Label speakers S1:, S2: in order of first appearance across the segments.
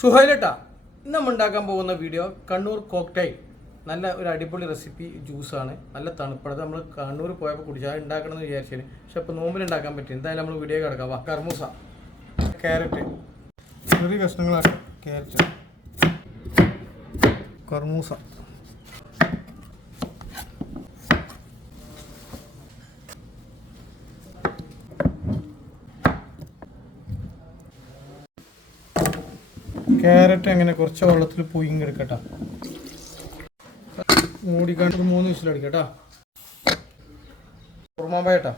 S1: സുഹൈലട്ടാ ഇന്ന് നമ്മൾ ഉണ്ടാക്കാൻ പോകുന്ന വീഡിയോ കണ്ണൂർ കോക്ടൈൽ നല്ല ഒരു അടിപൊളി റെസിപ്പി ജ്യൂസാണ് നല്ല തണുപ്പണത് നമ്മൾ കണ്ണൂർ പോയപ്പോൾ കുടിച്ചാൽ അത് ഉണ്ടാക്കണം എന്ന് വിചാരിച്ചതിന് പക്ഷെ ഇപ്പോൾ നോമ്പിൽ ഉണ്ടാക്കാൻ പറ്റും എന്തായാലും നമ്മൾ വീഡിയോ കിടക്കാം. വാ കർമൂസ. ക്യാരറ്റ്. ചെറിയ കഷ്ണങ്ങളാണ് ക്യാരറ്റ്. കർമൂസ. ക്യാരറ്റ് അങ്ങനെ കുറച്ച് വെള്ളത്തിൽ പുയിങ്ങെടുക്കട്ടാ മൂടിക്കാണ്ട് ഒരു മൂന്ന് വിസിലടിക്കട്ടാ കുറുമാമ്പായട്ടാ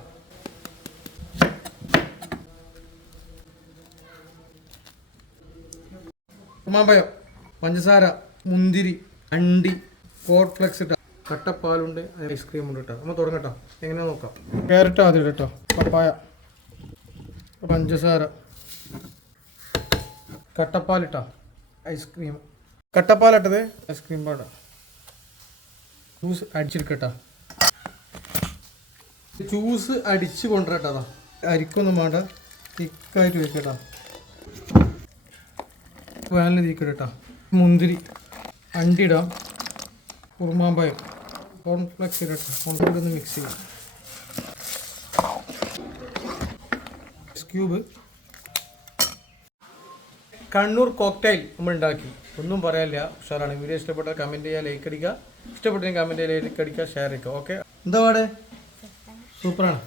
S1: കുറുമാമ്പയോ പഞ്ചസാര മുന്തിരി അണ്ടി കോട്ട്ഫ്ലെക്സ് ഇട്ട. കട്ടപ്പാലുണ്ട് ഐസ്ക്രീം ഉണ്ട് കേട്ടോ നമ്മൾ തുടങ്ങട്ടോ. എങ്ങനെയാ നോക്കാം. ക്യാരറ്റ് ആദ്യം ഇടട്ടോ. പപ്പായ പഞ്ചസാര. കട്ടപ്പാലിട്ടാ ഐസ്ക്രീം. കട്ടപ്പാലിട്ടത് ഐസ്ക്രീം പാടാ ജ്യൂസ് അടിച്ചെടുക്കട്ടാ ജ്യൂസ് അടിച്ച് കൊണ്ടുവരട്ടാ അരിക്കൊന്നും വേണ്ട. തിക്കായിട്ട് വെക്കട്ടാ. വേനൽ തീക്കട്ടാ മുന്തിരി. അണ്ടിടാം. കുറുമാമ്പയം കോൺഫ്ലക്സ് ഇടട്ടെ. കോൺഫ്ലക്സ് ഒന്ന് മിക്സ് ചെയ്യാം. ക്യൂബ് കണ്ണൂർ കോക്ടൈൽ നമ്മൾ ഉണ്ടാക്കി ഒന്നും പറയാനില്ല. ഉഷാറാണ്. വീഡിയോ ഇഷ്ടപ്പെട്ടാൽ കമന്റ് ചെയ്യുക ലൈക്ക് അടിക്കുക. ഇഷ്ടപ്പെട്ടെങ്കിൽ കമന്റ് ചെയ്യുക ലൈക്ക് അടിക്കുക ഷെയർ ചെയ്യുക ഓക്കെ എന്താ പാടെ? സൂപ്പറാണ്.